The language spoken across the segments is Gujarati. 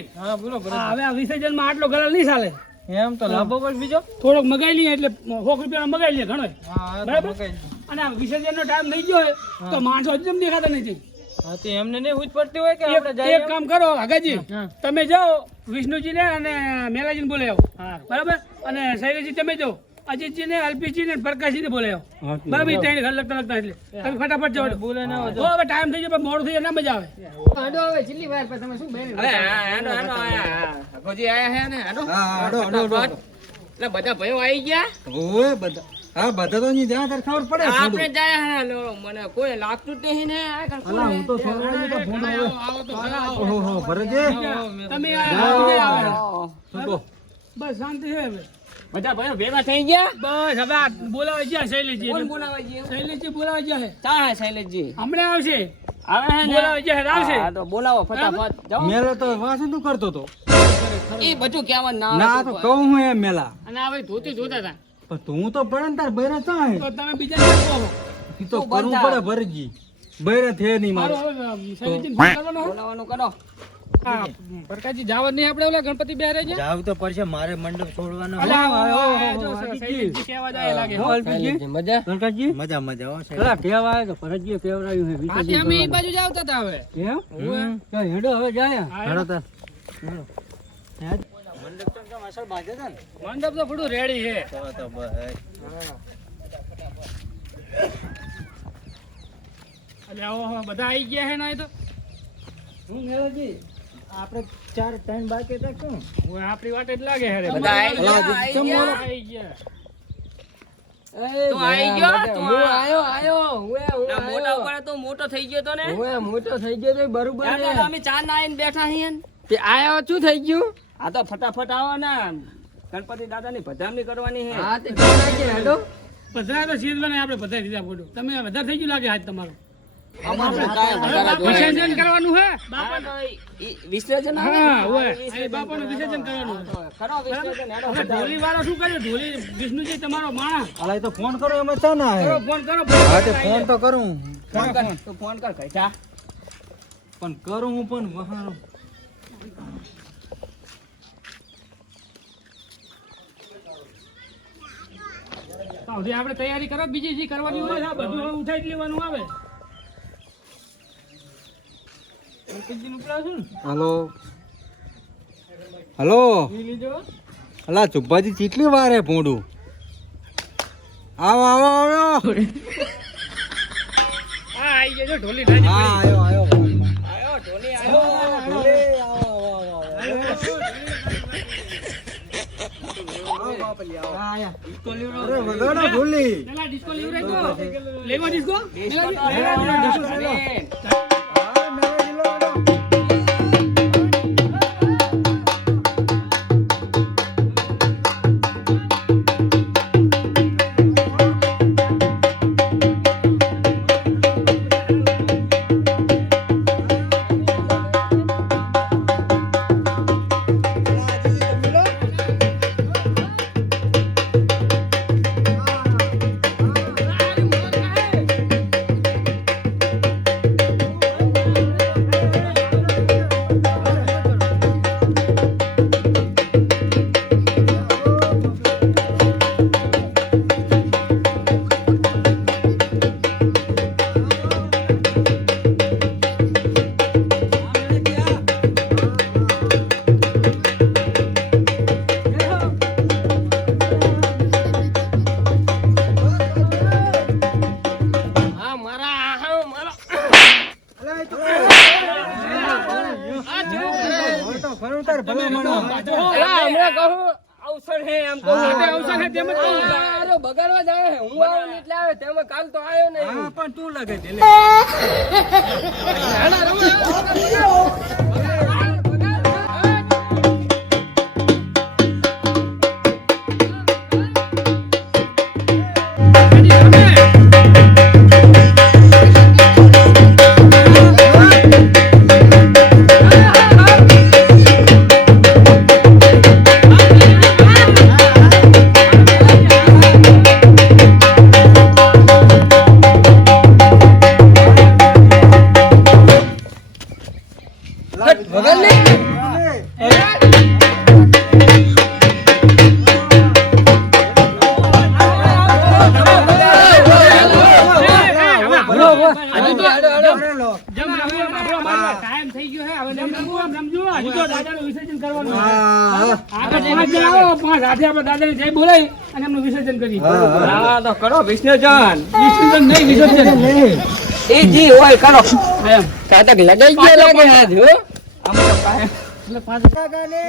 ભરતજી હા બોલો હવે આ વિસર્જનમાં આટલો ગળા નહીં ચાલે એમ તો લાભો પર બીજો થોડોક મગાઈ લઈએ એટલે 100 રૂપિયા મગાઈ લઈએ ઘણો હા બરાબર અને આ વિસર્જનનો ટાઈમ થઈ ગયો હોય તો માણસો હજમ દેખાતા નથી હા તે એમને નહીં ઉજ પડતી હોય કે આપણે જઈએ એક કામ કરો આગાજી તમે જાઓ વિષ્ણુજીને અને મેલાજીને બોલાવો બરાબર અને શૈલેજી તમે જાઓ અજીતજીને અલ્પીજીને પ્રકાશજીને બોલાવો બરાબર ત્રણ ઘર લગતા લગતા એટલે તમે ફટાફટ જાઓ બોલે ના હોય હવે ટાઈમ થઈ ગયો પણ મોડું થઈ જાય ના મજા આવે આડો હવે છેલ્લી વાર પર તમે શું બેન અરે આનો આયા ગોજી આયા હે ને આનો હા આડો એટલે બધા ભાઈઓ આવી ગયા ઓય બધા હા બધા તો ની જ્યાં તાર ખબર પડે આપણે જાય હે લો મને કોઈ લાગતું જ નહીં ને આ અલા હું તો સોરવાજી તો ફોન આવે આવો તો ઘરે આવો ઓહો ભરતજી તમે આવે સુકો બસ શાંતિ છે હવે બધા ભાઈઓ ભેગા થઈ ગયા બસ હવે આ બોલાવા ગયા શૈલેજી કોણ બોલાવા ગયા શૈલેજી બોલાવા ગયા છે ચા હે શૈલેશજી હમણાં આવશે આવે હે ને બોલાવા ગયા છે આવશે હા તો બોલાવો ફટાફટ જાઓ મેલો તો વાંચું તું કરતો તો ઈ બધું કહેવાનું ના ના આવે તો કહું હું એમ મેલા અને આ ભાઈ ધોતી ધોતા હતા પણ તું તો પડે ને તાર બૈરા ચા હે તો તમે બીજા કહો ઈ તો કરવું પડે ભરતજી બૈરા થે નહીં મારે મારો હવે શૈલેજીને ફોન કરવાનો હોય? બોલાવાનું કરો હા પ્રકાશજી જાવત નહીં આપણે ઓલા ગણપતિ બેરે છે જાવ તો પડશે મારે મંડપ છોડવાનો અલા જો શૈલેજી કહેવા જાય લાગે હો મજા કંકાજી મજા મજા હો પેલા કેવા આવે તો ભરતજીએ કેવરાયું હે આથી અમે એ બાજુ જ આવતા હતા હવે કેમ ક્યાં હેડો હવે જાય હેડો તાર મંડપ તો બધું રેડી છે તો બસ એટલે ઓહો બધા આવી ગયા છે ને અહીં તો હું મેલાજી આપણે 4 બાકી રાખશું હવે આપણી વાટે જ લાગે છે રે બધા આવી ગયા આવી ગયા તો આવી ગયો તું હું આયો ના મોટા ઉપર તો મોટો થઈ ગયો તો ને હું મોટો થઈ ગયો તો બરોબર યાર તો અમે ચા ના આવીને બેઠા છીએ ને. તે આયો શું થઈ ગયું આ તો ફટાફટ આવો ને ગણપતિ દાદા ની પધરામણી કરવાની છે હા તે કેના કે હેડો પધરા તો શીરવાને આપણે બધા દીધા ફોટો તમે વધારે થઈ ગયું લાગે આજ તમારો અમારે કાંઈ વધારે જોઈએ વિસર્જન કરવાનું છે હા તો ઈ વિસર્જન આવે ને? હા ઓય ઈ એ બાપાનું વિસર્જન કરવાનું છે. કરો વિસર્જન હેડો હવે ઢોલી વાળો શું કર્યો ઢોલી વિષ્ણુજી તમારો માણસ અલા ઈ તો ફોન કરો એમાં ચા ના હે કરો ફોન કરો હા તે ફોન તો કરું ફોન કર તું ફોન કર કઈ જા પણ કરું હું પણ વહાણું હવે આપણે તૈયારી કરો બીજી જે કરવાની હોય આ બધું હવે ઉઠાઈ જ લેવાનું આવે હલો હલો અલા ચુબ્બાજી કેટલી વાર હે ભોંડું આવો આવો આવો હા આવી ગયો ઢોલી ઢાજી હા આયો આયો આયો ઢોલી આયો અરે વગાડો ઢોલી પેલા ડિસ્કો લેવરાઈ ગયો લેવા ડિસ્કો અવસર હે એમ કહું અવસર હે તેમ જ કહું. અરે બગાડવા જ આવે હું આવું ને એટલે આવે તેમાં કાલ તો આવ્યો નહીં હા પણ તું લગે છે વગાડ આજે આપણે દાદાની જય બોલાવી અને એમનું વિસર્જન કરીએ. હા તો કરો વિષ્ણુજન. વિસર્જન નહીં, વિસર્જન. એ જી હોય કરો. એમ. કાતક લગાઈ ગયા લાગે હાથ હો. આમ તો કાંઈ. એટલે પાંચ કાકાને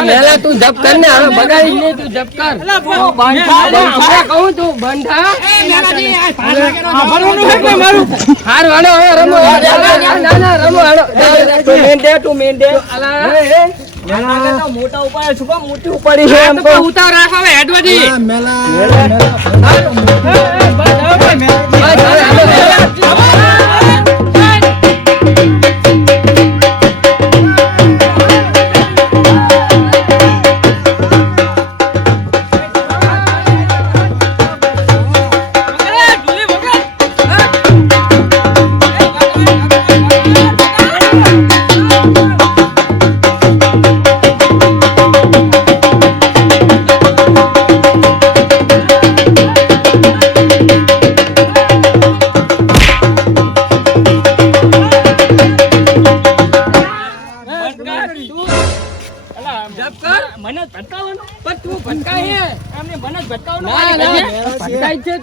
મેલા તું જપ કર ને હવે બગાડી નહીં તું જપ કર કહું તું બંધા હાર વાળો હવે રમો ના રમો હાલો તું મેન દે મોટા ઉપાય શું કામ મોટી ઉપાડી છે એમ તો ઉતાર રાખ હવે હેડવાજી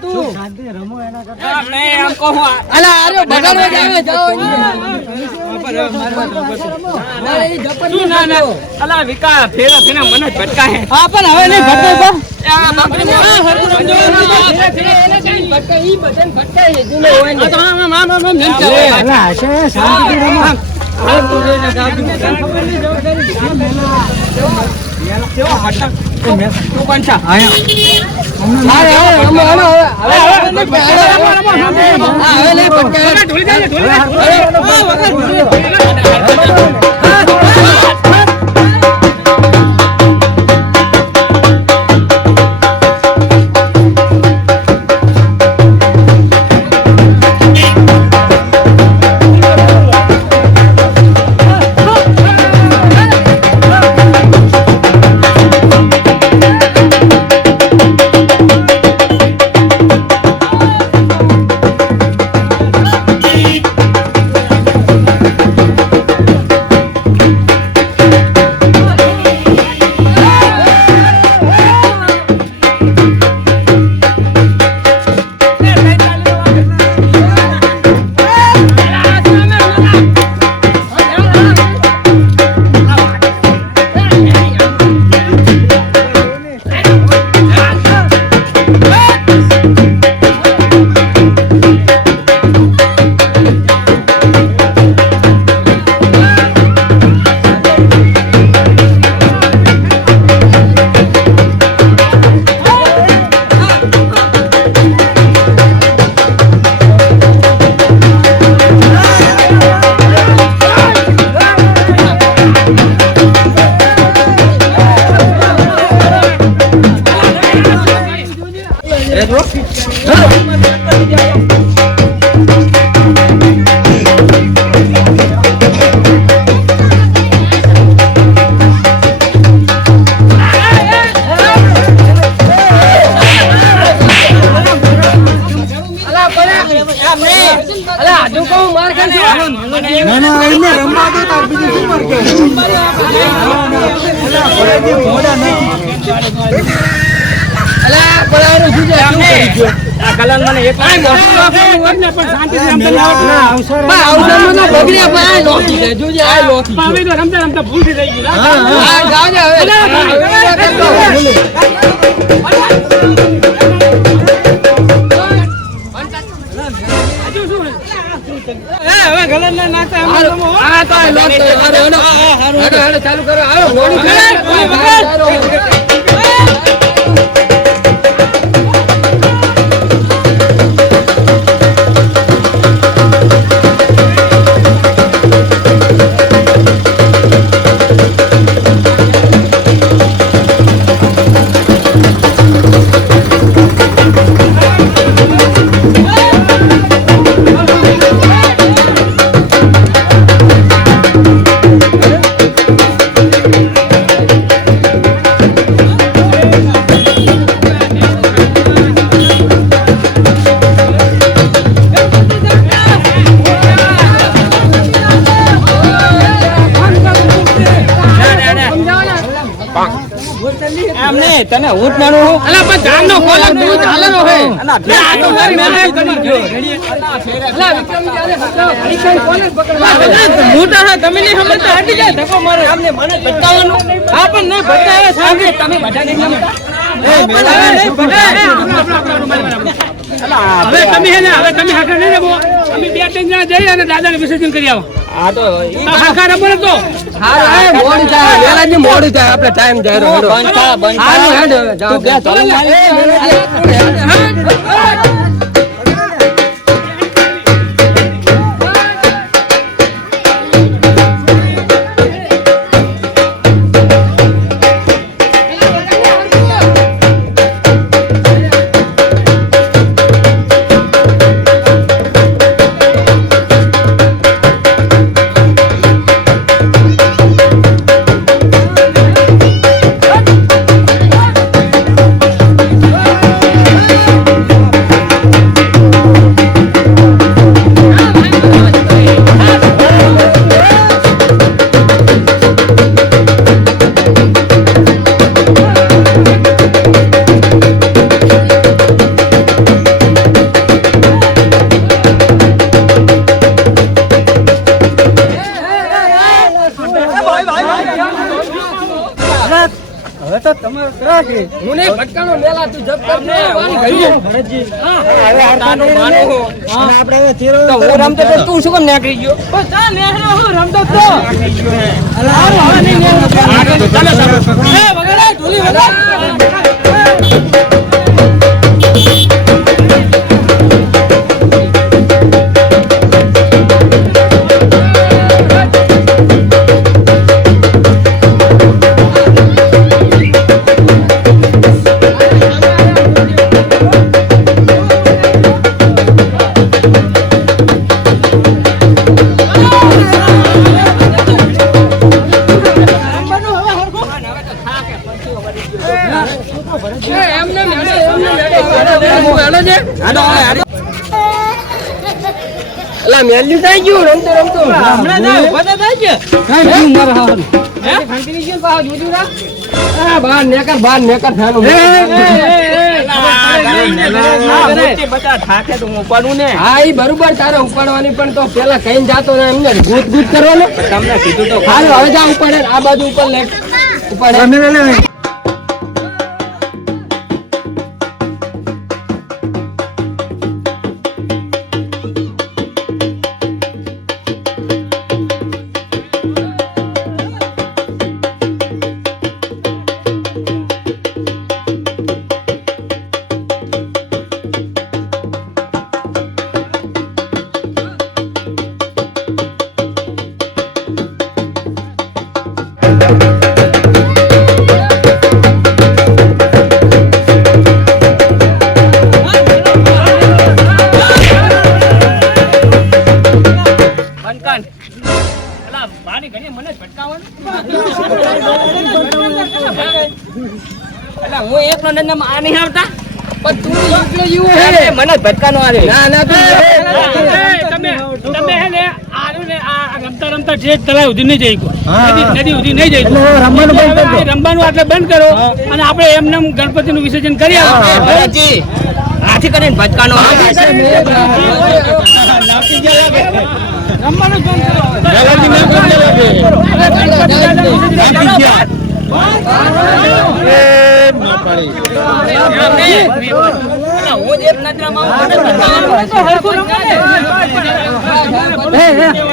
તું શાંતિ રમો એના કરતા નહીં આમ કહું અલા આરે બગાડવા જાવે જાઓ શું ના ના અલા વિકા ફેરા ફેરા મને જ ભટકાય હા પણ હવે નહીં ભટકાય આ બાપરે ઈ બધાને ભટકાય છે જૂનો હોય ને અલા હશે શાંતિથી રમો તું કોણ છે ના ના એને રમવા દો તાર બીજું શું માર કે અલા પલારો સુજે આ કલન મને એક પણ શાંતિથી રમતા અવસર આવસરમાં તો બગડ્યા પણ આ લોકી છે જોજે આ લોકી છે. હવે તો રમતા રમતા ભૂલ થઈ ગઈ હા જાવ જા હવે ગલન ના નાતા આ તો આ લોક હારો ચાલુ કરો આવો મોડું કરે તને ઊંટ મેળવું અલા પણ જાનનો કોલક તું ચાલનો હે અલા બે આ તો મારી મહેનત કરી જો અલા વિક્રમ જારે વિક્રમ કોને પકડવા મોટા હે તમે ની સમજતા હટી જાય ધક્કો મારે આમને મને ભટકાવવાનું હા પણ ન ભટકાવે સામે તમે બધા નહીં સમજતા હવે તમે હે ને હવે તમે હાકર નહીં રમો અમે બે ત્રણ જણા જઈ અને દાદાને વિસર્જન કરી આવો આ તો હાકર રમો તો હારો આ મોડું થાય વેલાજી મોડું થાય આપણે ટાઈમ જાય હેડો હાલો હેડો જાઓ હું નહીં ભટકાણો મેલા તું જપ કર ને વારી ઘડીએ. તાનું માનું હું. આપણે હવે થેરો તો હું રમતો તો તું શું કામ નીકળી ગયો? રમતો તો હારું, હવે નહીં નેહરો. ચાલો એ વગાડો, ઢોલી વગાડ. અલા મેલ્યું થઈ ગયું રમતો રમતો. હમણાં જાય, ઉભા તો થાય છે. શાંતિની જેમ પાછો જોજો રા. આ બહાર નેકર થાનું. બધા થાકે તો હું ઉપાડું ને. હા ઈ બરોબર તારે ઉપાડવાની પણ તો પેલા કઈ જાતો ને એમને ગૂંચ ગૂંચ કરવાનો. તમને કીધું તો હાલો હવે જા ઉપાડે આ બાજુ ઉપર લે ઉપાડે. બંકન. અલા, મારી ઘણી મને જ ભટકાવવાનું. અલા, હું એકલો ને આ નહીં આવતા. પણ તું એકલો જેવો અરે, હે. મને જ ભટકાનો આવે. ના ના તું તમે હે ને આ રમતા રમતા ઠેઠ તળાવ સુધી નહીં જઈ શકો. નદી સુધી નહીં જઈ શકો. રમવાનું બંધ કરી દો. રમવાનું એટલે બંધ કરો અને આપણે એમને ગણપતિનું વિસર્જન કરી આવો. ભરતજી, હાથી કરીને ભટકાનો આવે. રમવાનું બંધ કરો. અલા, હું જ એક નજરામાં આવું, મને જ ભટકાવાનો.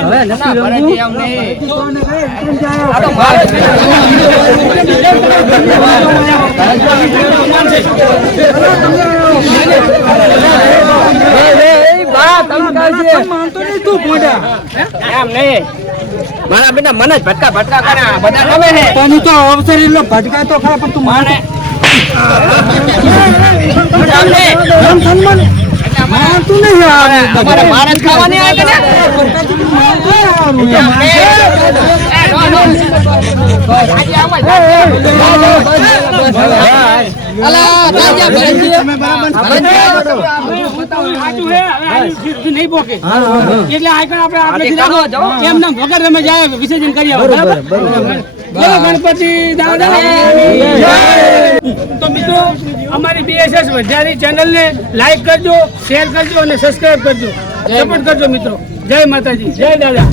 હવે નથી ભરતજી, એમ નહીં. આ તો મારે જ એમ નહીં. મારા બેટા મને જ ભટકા કરે. આ બધા રમે છે. તને તો અવસર એટલો ભટકાય તો ખરા પણ તું માને માનતું નહીં અમારે મારે જ ખાવાની આવે કે ને? નહીં પોકે એટલે આઈકણ આપણે આપણે એમ નામ વગર રમે જાય વિસર્જન કરી આવો. બરાબર? બોલો ગણપતિ દાદા. તો મિત્રો અમારી BSS વઢિયારી ચેનલને લાઈક કરજો, શેર કરજો અને સબસ્ક્રાઇબ કરજો, સપોર્ટ કરજો મિત્રો. જય માતાજી, જય દાદા.